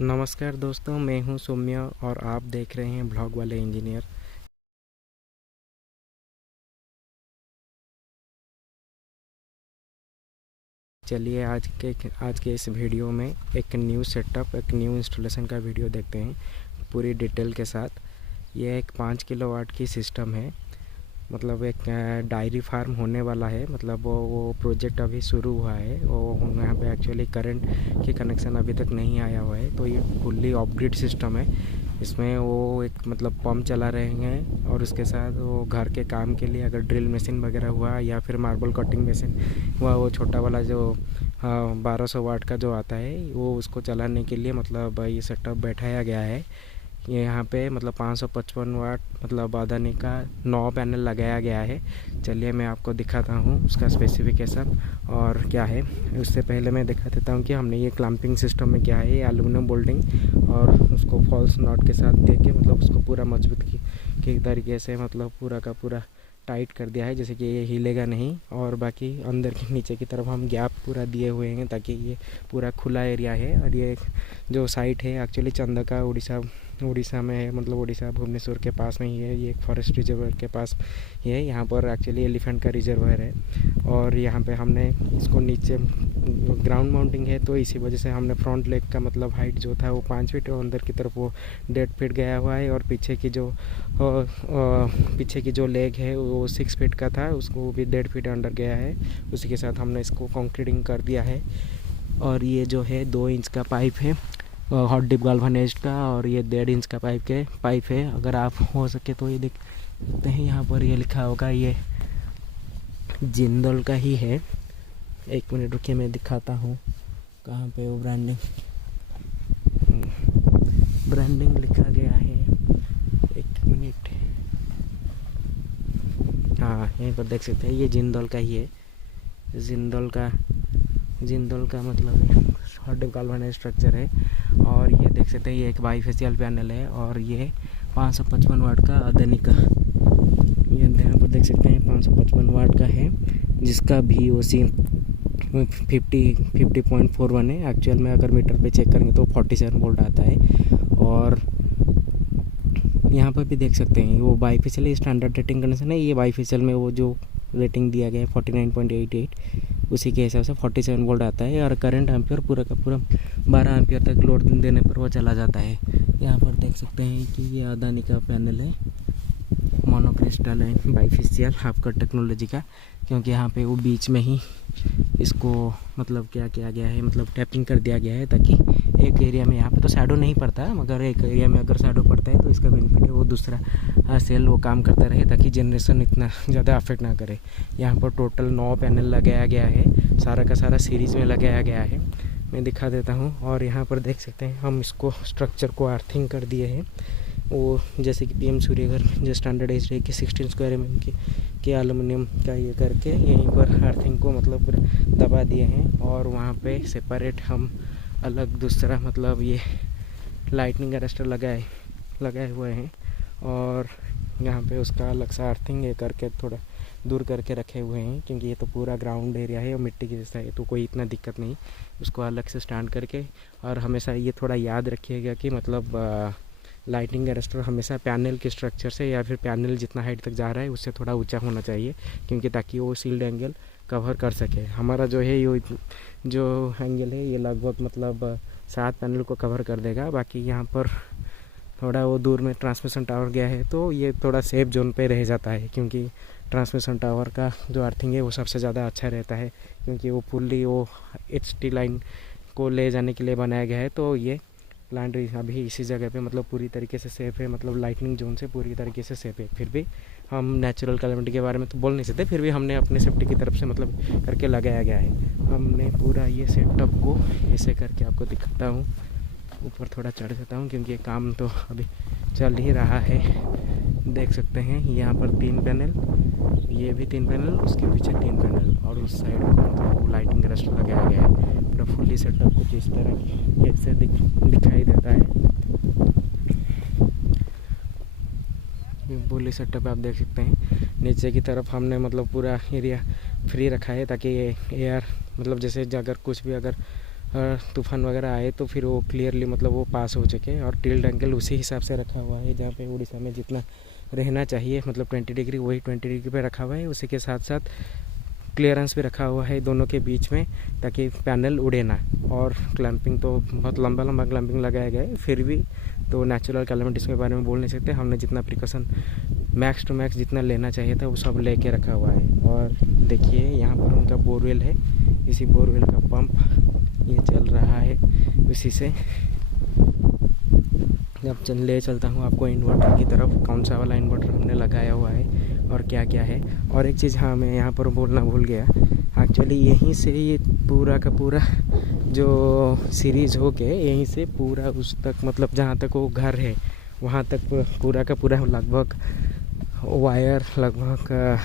नमस्कार दोस्तों, मैं हूं सौम्या और आप देख रहे हैं ब्लॉग वाले इंजीनियर। चलिए आज के इस वीडियो में एक न्यू सेटअप, एक न्यू इंस्टॉलेशन का वीडियो देखते हैं पूरी डिटेल के साथ। ये एक 5 किलोवाट की सिस्टम है, मतलब एक डायरी फार्म होने वाला है। मतलब वो प्रोजेक्ट अभी शुरू हुआ है। वो यहाँ पे एक्चुअली करंट की कनेक्शन अभी तक नहीं आया हुआ है, तो ये फुल्ली ऑफ ग्रिड सिस्टम है। इसमें वो एक मतलब पंप चला रहे हैं और उसके साथ वो घर के काम के लिए अगर ड्रिल मशीन वगैरह हुआ या फिर मार्बल कटिंग मशीन हुआ, वो छोटा वाला जो 1200 वाट का जो आता है, वो उसको चलाने के लिए मतलब ये सेटअप बैठाया गया है। ये यहाँ पे मतलब 555 वाट मतलब अदानी का 9 पैनल लगाया गया है। चलिए मैं आपको दिखाता हूँ उसका स्पेसिफिकेशन और क्या है। उससे पहले मैं दिखा देता हूँ कि हमने ये क्लैंपिंग सिस्टम में क्या है। ये एल्युमिनियम बोल्डिंग और उसको फॉल्स नॉट के साथ दे के मतलब उसको पूरा मजबूत की तरीके से मतलब पूरा का पूरा टाइट कर दिया है, जैसे कि ये हिलेगा नहीं। और बाकी अंदर के नीचे की तरफ हम गैप पूरा दिए हुए हैं ताकि ये पूरा खुला एरिया है। और ये जो साइट है एक्चुअली चंदका उड़ीसा में है, मतलब उड़ीसा भुवनेश्वर के पास में ही है। ये एक फॉरेस्ट रिजर्वर के पास ही है। यहाँ पर एक्चुअली एलिफेंट का रिजर्वर है और यहाँ पे हमने इसको नीचे ग्राउंड माउंटिंग है, तो इसी वजह से हमने फ्रंट लेग का मतलब हाइट जो था वो 5 फीट और अंदर की तरफ वो 1.5 फीट गया हुआ है। और पीछे की जो लेग है वो 6 फीट का था, उसको भी 1.5 फीट अंडर गया है। उसी के साथ हमने इसको कंक्रीटिंग कर दिया है। और ये जो है 2 इंच का पाइप है हॉट डिप गाल्वानाइज्ड का, और ये 1.5 इंच का पाइप है। अगर आप हो सके तो ये देख सकते हैं, यहाँ पर ये लिखा होगा, ये जिंदल का ही है। एक मिनट रुकिए, मैं दिखाता हूँ कहाँ पे वो ब्रांडिंग लिखा गया है। एक मिनट, हाँ यहीं पर देख सकते हैं, ये जिंदल का ही है। जिंदल का मतलब हॉट डिप गाल्वानाइज्ड स्ट्रक्चर है। और ये देख सकते हैं, ये एक बाईफेशियल पैनल है और ये 555 वाट का अदानी का, ये यहाँ पर देख सकते हैं 555 वाट का है, जिसका VOC 50.41 है। एक्चुअल में अगर मीटर पे चेक करेंगे तो 47 वोल्ट आता है। और यहाँ पर भी देख सकते हैं वो बाईफेशियल स्टैंडर्ड रेटिंग कंडीशन है। ये बाईफेशियल में वो जो रेटिंग दिया गया है 49.88, उसी के हिसाब से 47 वोल्ट आता है। और करंट एम्पियर पूरा का पूरा 12 एम्पियर तक लोड देने पर वो चला जाता है। यहाँ पर देख सकते हैं कि ये अदानी का पैनल है, monocrystalline bifacial half cut technology का, क्योंकि यहाँ पे वो बीच में ही इसको मतलब क्या किया गया है, मतलब टैपिंग कर दिया गया है ताकि एक एरिया में, यहाँ पे तो शैडो नहीं पड़ता मगर एक एरिया में अगर शैडो पड़ता है तो इसका बेनिफिट है वो दूसरा सेल वो काम करता रहे ताकि जनरेशन इतना ज़्यादा अफेक्ट ना करे। यहाँ पर टोटल 9 पैनल लगाया गया है, सारा का सारा सीरीज़ में लगाया गया है। मैं दिखा देता हूँ। और यहाँ पर देख सकते हैं हम इसको स्ट्रक्चर को अर्थिंग कर दिए हैं, वो जैसे कि PM सूर्यघर जो स्टैंडर्डाइज है कि 16 स्क्वायर mm के एलुमिनियम का ये करके यहीं पर अर्थिंग को मतलब दबा दिए हैं। और वहाँ पे सेपरेट हम अलग दूसरा मतलब ये लाइटनिंग अरेस्टर लगाए हुए हैं और यहाँ पे उसका अलग सा अर्थिंग ये करके थोड़ा दूर करके रखे हुए हैं, क्योंकि ये तो पूरा ग्राउंड एरिया है और मिट्टी की जैसा है तो कोई इतना दिक्कत नहीं, उसको अलग से स्टैंड करके। और हमेशा ये थोड़ा याद रखिएगा कि मतलब लाइटिंग अरेस्टर हमेशा पैनल के स्ट्रक्चर से या फिर पैनल जितना हाइट तक जा रहा है उससे थोड़ा ऊंचा होना चाहिए, क्योंकि ताकि वो शील्ड एंगल कवर कर सके। हमारा जो है ये जो एंगल है ये लगभग मतलब 7 पैनल को कवर कर देगा। बाकी यहाँ पर थोड़ा वो दूर में ट्रांसमिशन टावर गया है तो ये थोड़ा सेफ जोन पे रह जाता है, क्योंकि ट्रांसमिशन टावर का जो अर्थिंग है वो सबसे ज़्यादा अच्छा रहता है, क्योंकि वो फुल्ली वो HT लाइन को ले जाने के लिए बनाया गया है। तो ये प्लांट अभी इसी जगह पे मतलब पूरी तरीके से सेफ़ है, मतलब लाइटनिंग जोन से पूरी तरीके से सेफ़ है। फिर भी हम नेचुरल कैलेमिटी के बारे में तो बोल नहीं सकते, फिर भी हमने अपने सेफ्टी की तरफ से मतलब करके लगाया गया है। हमने पूरा ये सेटअप को ऐसे करके आपको दिखाता हूँ। ऊपर थोड़ा चढ़ जाता हूँ क्योंकि काम तो अभी चल ही रहा है। देख सकते हैं यहाँ पर 3 पैनल, ये भी 3 पैनल, उसके पीछे 3 पैनल और उस साइड को मतलब लाइटिंग अरेस्टर लगाया गया है। पूरा फुल्ली सेटअप कुछ इस तरह ऐसे दिखाई देता है। फुल्ली सेटअप आप देख सकते हैं। नीचे की तरफ हमने मतलब पूरा एरिया फ्री रखा है ताकि ये एयर मतलब जैसे अगर कुछ भी अगर तूफान वगैरह आए तो फिर वो क्लियरली मतलब वो पास हो सके। और टिल्ट एंगल उसी हिसाब से रखा हुआ है, जहाँ पे उड़ीसा में जितना रहना चाहिए मतलब 20 डिग्री, वही 20 डिग्री पे रखा हुआ है। उसी के साथ साथ क्लियरेंस भी रखा हुआ है दोनों के बीच में, ताकि पैनल उड़े ना। और क्लैंपिंग तो बहुत लंबा लंबा क्लैंपिंग लगाया गया है, फिर भी तो नेचुरल कैलामिटीज़ के बारे में बोल नहीं सकते। हमने जितना प्रिकॉशन मैक्स टू मैक्स जितना लेना चाहिए था वो सब लेके रखा हुआ है। और देखिए यहाँ पर उनका बोरवेल है, इसी बोरवेल का पंप ये चल रहा है उसी से। अब ले चलता हूँ आपको इन्वर्टर की तरफ, कौन सा वाला इन्वर्टर हमने लगाया हुआ है और क्या क्या है। और एक चीज़ हाँ मैं यहाँ पर बोलना भूल गया, एक्चुअली यहीं से ये पूरा का पूरा जो सीरीज़ हो के यहीं से पूरा उस तक मतलब जहाँ तक वो घर है वहाँ तक पूरा का पूरा लगभग वायर लगभग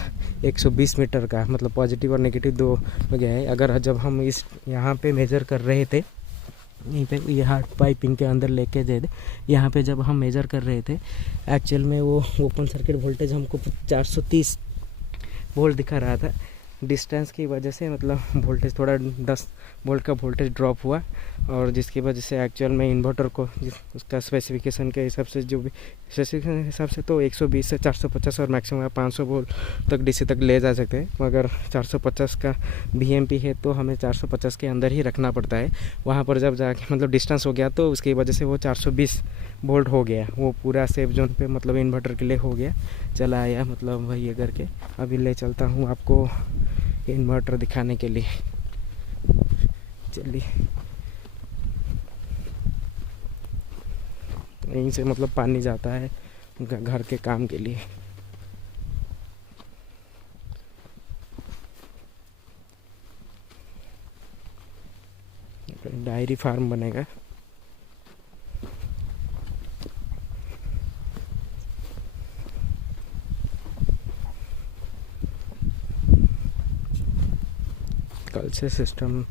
120 मीटर का, मतलब पॉजिटिव और नेगेटिव दो हो गया है। अगर जब हम इस यहाँ पे मेज़र कर रहे थे, यहीं पे ये हार्ड पाइपिंग के अंदर लेके दे दे, यहाँ पे जब हम मेज़र कर रहे थे एक्चुअल में वो ओपन सर्किट वोल्टेज हमको 430 वोल्ट दिखा रहा था। डिस्टेंस की वजह से मतलब वोल्टेज थोड़ा 10 वोल्ट का वोल्टेज ड्रॉप हुआ, और जिसकी वजह से एक्चुअल में इन्वर्टर को उसका स्पेसिफिकेशन के हिसाब से जो भी स्पेसिफिकेशन के हिसाब से तो 120 से 450 और मैक्सिमम 500 वोल्ट तक डीसी तक ले जा सकते हैं। मगर 450 का VMP है तो हमें 450 के अंदर ही रखना पड़ता है। वहाँ पर जब जाके मतलब डिस्टेंस हो गया तो उसकी वजह से वो 420 वोल्ट हो गया, वो पूरा सेफ जोन पे मतलब इन्वर्टर के लिए हो गया, चला आया मतलब वही करके। अभी ले चलता हूँ आपको इन्वर्टर दिखाने के लिए, चलिए। यहीं से मतलब पानी जाता है घर के काम के लिए। डायरी फार्म बनेगा। कल से सिस्टम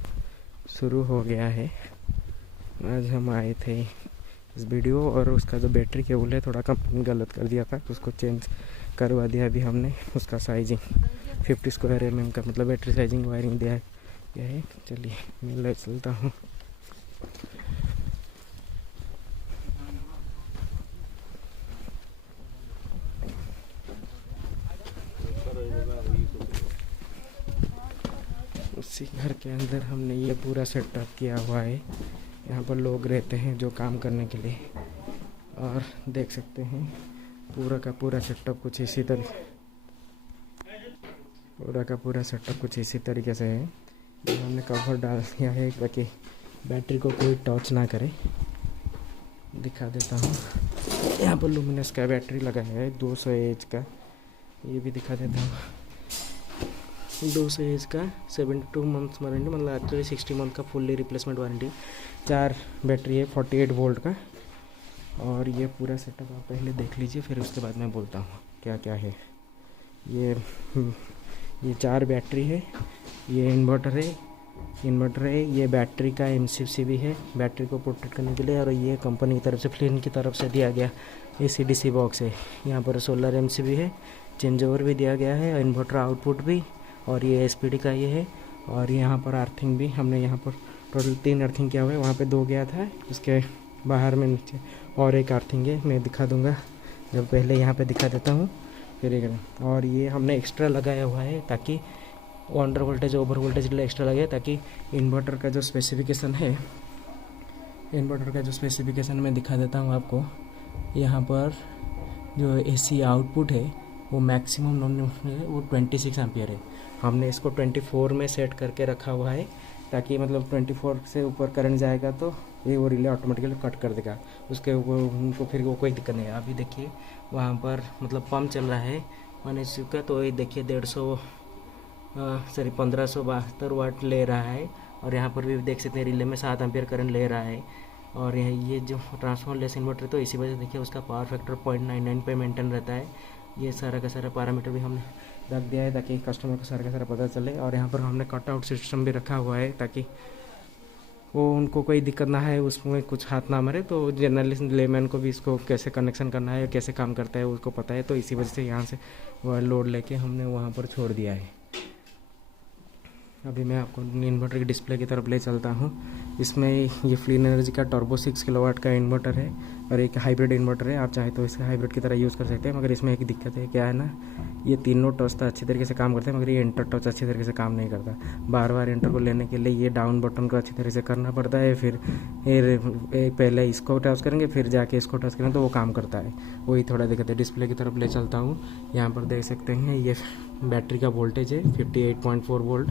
शुरू हो गया है। आज हम आए थे इस वीडियो, और उसका जो बैटरी केबल है थोड़ा कंपनी गलत कर दिया था, उसको चेंज करवा दिया अभी हमने। उसका साइजिंग 50 स्क्वायर mm का मतलब बैटरी साइजिंग वायरिंग दिया गया है। चलिए मैं ले चलता हूँ। उसी घर के अंदर हमने ये पूरा सेटअप किया हुआ है। यहाँ पर लोग रहते हैं जो काम करने के लिए, और देख सकते हैं पूरा का पूरा सेटअप कुछ इसी तरीके से है। हमने कवर डाल दिया है ताकि बैटरी को कोई टच ना करे। दिखा देता हूँ, यहाँ पर लुमिनस का बैटरी लगाया है 200 एच का, ये भी दिखा देता हूँ। 200 एज का 72 मंथ्स वारंटी, मतलब एक्चुअली 60 मंथ का फुल्ली रिप्लेसमेंट वारंटी। 4 बैटरी है 48 वोल्ट का। और ये पूरा सेटअप आप पहले देख लीजिए, फिर उसके बाद मैं बोलता हूँ क्या क्या है। ये 4 बैटरी है, ये इन्वर्टर है, ये बैटरी का MCC भी है बैटरी को प्रोटेक्ट करने के लिए। और ये कंपनी की तरफ से फ्लिंट की तरफ से दिया गया AC/DC बॉक्स है। यहाँ पर सोलर MCB है, चेंज ओवर भी दिया गया है, इन्वर्टर आउटपुट भी, और ये SPD का ये है। और यहाँ पर अर्थिंग भी हमने यहाँ पर टोटल 3 अर्थिंग किया हुआ है। वहाँ पे 2 गया था, उसके बाहर में नीचे और एक अर्थिंग है, मैं दिखा दूँगा जब पहले यहाँ पे दिखा देता हूँ फिर एक। और ये हमने एक्स्ट्रा लगाया हुआ है ताकि अंडर वोल्टेज ओवर वोल्टेज के लिए एक्स्ट्रा लगे, ताकि इन्वर्टर का जो स्पेसिफिकेशन है, मैं दिखा देता हूँ आपको। यहाँ पर जो AC आउटपुट है वो मैक्सिमम वो 26 एम्पियर है। हमने इसको 24 में सेट करके रखा हुआ है, ताकि मतलब 24 से ऊपर करंट जाएगा तो ये वो रिले ऑटोमेटिकली कट कर देगा, उसके ऊपर उनको फिर वो कोई दिक्कत नहीं है। अभी देखिए वहाँ पर मतलब पंप चल रहा है 1 HP का, तो ये देखिए 1572 वाट ले रहा है। और यहाँ पर भी देख सकते हैं रिले में 7 एम्पियर करंट ले रहा है। और ये जो ट्रांसफॉर्मर लेस इन्वर्टर तो इसी वजह से देखिए उसका पावर फैक्टर 0.99 पे मेंटेन रहता है। ये सारा का सारा पैरामीटर भी हमने रख दिया है ताकि कस्टमर को सारा का सारा पता चले। और यहाँ पर हमने कट आउट सिस्टम भी रखा हुआ है ताकि वो उनको कोई दिक्कत ना है, उसमें कुछ हाथ ना मरे। तो जनरली लेमैन को भी इसको कैसे कनेक्शन करना है, कैसे काम करता है उसको पता है। तो इसी वजह से यहाँ से वह लोड लेके हमने वहाँ पर छोड़ दिया है। अभी मैं आपको इन्वर्टर की डिस्प्ले की तरफ ले चलता हूँ। इसमें ये फ्लीन एनर्जी का टर्बो 6 किलोवाट का इन्वर्टर है और एक हाइब्रिड इन्वर्टर है। आप चाहे तो इसे हाइब्रिड की तरह यूज़ कर सकते हैं, मगर इसमें एक दिक्कत है, क्या है ना, ये तीनों टच तो अच्छी तरीके से काम करते हैं, मगर ये इंटर टच अच्छी तरीके से काम नहीं करता। बार बार इंटर को लेने के लिए ये डाउन बटन को अच्छी तरीके से करना पड़ता है, फिर पहले इसको टच करेंगे फिर जाके इसको टच करेंगे तो वो काम करता है, वही थोड़ा दिक्कत है। डिस्प्ले की तरफ ले चलता हूँ। यहाँ पर देख सकते हैं ये बैटरी का वोल्टेज है 58.4 वोल्ट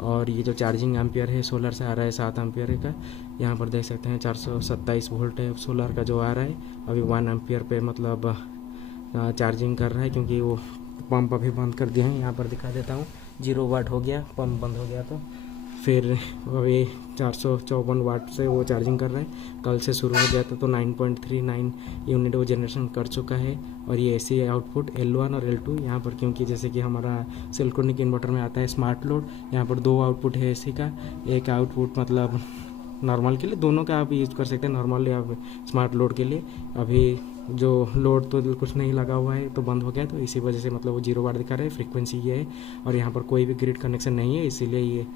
और ये जो चार्जिंग एम्पियर है सोलर से आ रहा है 7 एम्पियर का। यहाँ पर देख सकते हैं 427 वोल्ट है सोलर का जो आ रहा है। अभी 1 एम्पियर पे मतलब चार्जिंग कर रहा है, क्योंकि वो पंप अभी बंद कर दिए हैं। यहाँ पर दिखा देता हूँ, 0 वाट हो गया, पंप बंद हो गया, तो फिर अभी 454 वाट से वो चार्जिंग कर रहा है। कल से शुरू हो गया था तो 9.39 यूनिट वो जनरेशन कर चुका है। और ये एसी आउटपुट L1 और L2 यहाँ पर, क्योंकि जैसे कि हमारा सिलिकॉनिक इन्वर्टर में आता है स्मार्ट लोड, यहाँ पर 2 आउटपुट है एसी का। एक आउटपुट मतलब नॉर्मल के लिए, दोनों का आप यूज़ कर सकते हैं, नॉर्मल या स्मार्ट लोड के लिए। अभी जो लोड तो कुछ नहीं लगा हुआ है तो बंद हो गया, तो इसी वजह से मतलब वो 0 वाट दिखा रहा है। फ्रीक्वेंसी ये है और यहाँ पर कोई भी ग्रिड कनेक्शन नहीं है, इसीलिए ये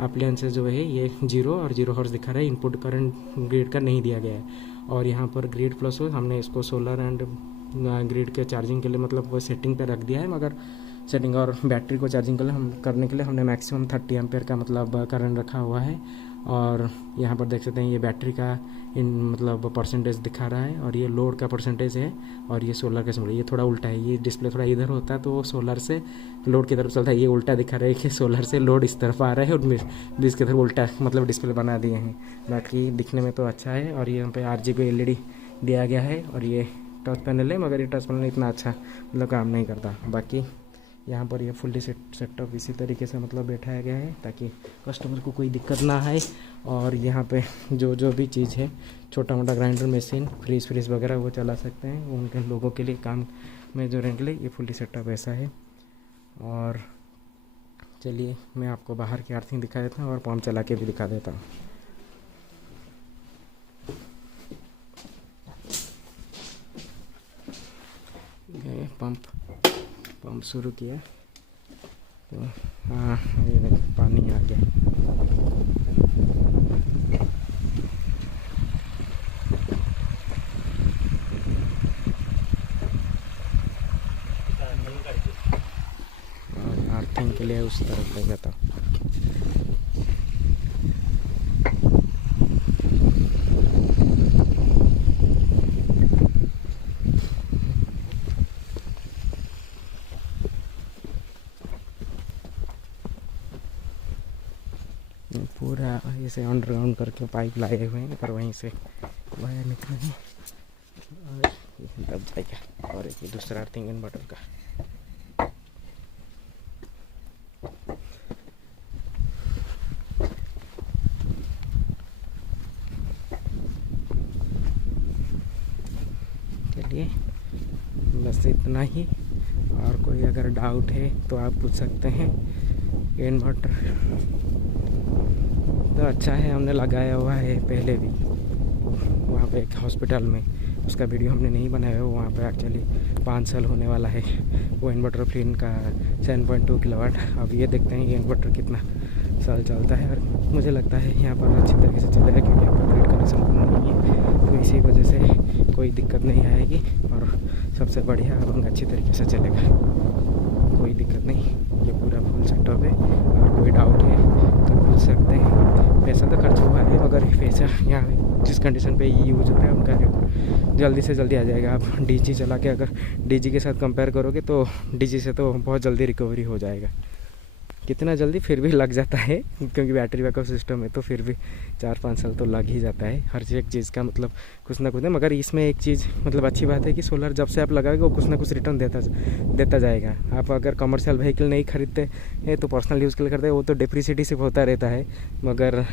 अप्लायंसेस जो है ये 0 और 0 हर्ट्ज दिखा रहा है। इनपुट करंट ग्रिड का नहीं दिया गया है। और यहाँ पर ग्रिड प्लस हो, हमने इसको सोलर एंड ग्रिड के चार्जिंग के लिए मतलब वो सेटिंग पे रख दिया है, मगर सेटिंग और बैटरी को चार्जिंग के लिए करने के लिए हमने मैक्सिमम 30 एम्पेयर का मतलब करंट रखा हुआ है। और यहाँ पर देख सकते हैं ये बैटरी का मतलब परसेंटेज दिखा रहा है और ये लोड का परसेंटेज है और ये सोलर का सिंबल। ये थोड़ा उल्टा है, ये डिस्प्ले थोड़ा इधर होता है तो सोलर से लोड की तरफ चलता है, ये उल्टा दिखा रहा है कि सोलर से लोड इस तरफ आ रहा है और बीस की तरफ उल्टा मतलब डिस्प्ले बना दिए हैं। बाकी दिखने में तो अच्छा है। और ये यहाँ पे RGB LED दिया गया है और ये टच पैनल है, मगर ये टच पैनल इतना अच्छा मतलब काम नहीं करता। बाकी यहाँ पर ये फुल्ली सेटअप इसी तरीके से मतलब बैठाया गया है ताकि कस्टमर को कोई दिक्कत ना आए। और यहाँ पे जो भी चीज़ है, छोटा मोटा ग्राइंडर मशीन, फ्रीज वगैरह वो चला सकते हैं उनके लोगों के लिए, काम में जो रहने के लिए ये फुल्ली सेटअप ऐसा है। और चलिए मैं आपको बाहर की अर्थिंग दिखा देता हूँ और पंप चला के भी दिखा देता हूँ। पंप शुरू किया तो हाँ ये पानी आ गया। और अर्थिंग के लिए उस तरफ ले जाता हूँ। पूरा ऐसे अंडरग्राउंड करके पाइप लाए हुए हैं पर वहीं से वायर निकलेंगे और दब जाएगा। और एक दूसरा अर्थिंग इन्वर्टर का। चलिए बस इतना ही। और कोई अगर डाउट है तो आप पूछ सकते हैं। इन्वर्टर तो अच्छा है, हमने लगाया हुआ है पहले भी वहाँ पे एक हॉस्पिटल में, उसका वीडियो हमने नहीं बनाया है। वहाँ पे एक्चुअली 5 साल होने वाला है वो इन्वर्टर फ्लीन का 7.2 किलोवाट। अब ये देखते हैं ये इन्वर्टर कितना साल चलता है। और मुझे लगता है यहाँ पर अच्छी तरीके से चलेगा क्योंकि यहाँ पर ग्रिड कनेक्शन नहीं है, तो इसी वजह से कोई दिक्कत नहीं आएगी और सबसे बढ़िया अब अच्छी तरीके से चलेगा, कोई दिक्कत नहीं। ये पूरा फुल सेटअप है। और कोई डाउट है तो पूछ सकते हैं। पैसा तो खर्च हुआ है मगर पैसा यहाँ जिस कंडीशन पे ये यूज हो रहा है उनका रेट जल्दी से जल्दी आ जाएगा। आप DG चला के अगर DG के साथ कंपेयर करोगे तो DG से तो बहुत जल्दी रिकवरी हो जाएगा। कितना जल्दी फिर भी लग जाता है क्योंकि बैटरी बैकअप सिस्टम है, तो फिर भी 4-5 साल तो लग ही जाता है हर एक चीज़ का मतलब कुछ ना कुछ है। मगर इसमें एक चीज़ मतलब अच्छी बात है कि सोलर जब से आप लगाओगे वो कुछ ना कुछ रिटर्न देता जाएगा। आप अगर कमर्शियल व्हीकल नहीं खरीदते हैं तो पर्सनल यूज़ के लिए करते हैं, वो तो डेप्रिसिटी सिर्फ होता रहता है। मगर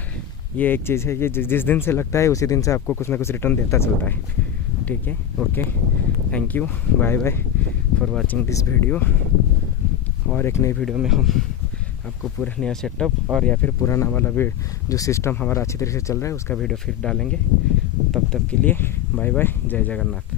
ये एक चीज़ है कि जिस दिन से लगता है उसी दिन से आपको कुछ ना कुछ रिटर्न देता चलता है। ठीक है, okay, thank you, bye bye for watching this video. और एक नई वीडियो में हम आपको पूरा नया सेटअप और या फिर पुराना वाला जो सिस्टम हमारा अच्छी तरीके से चल रहा है उसका वीडियो फिर डालेंगे। तब तक के लिए बाय बाय, जय जगन्नाथ।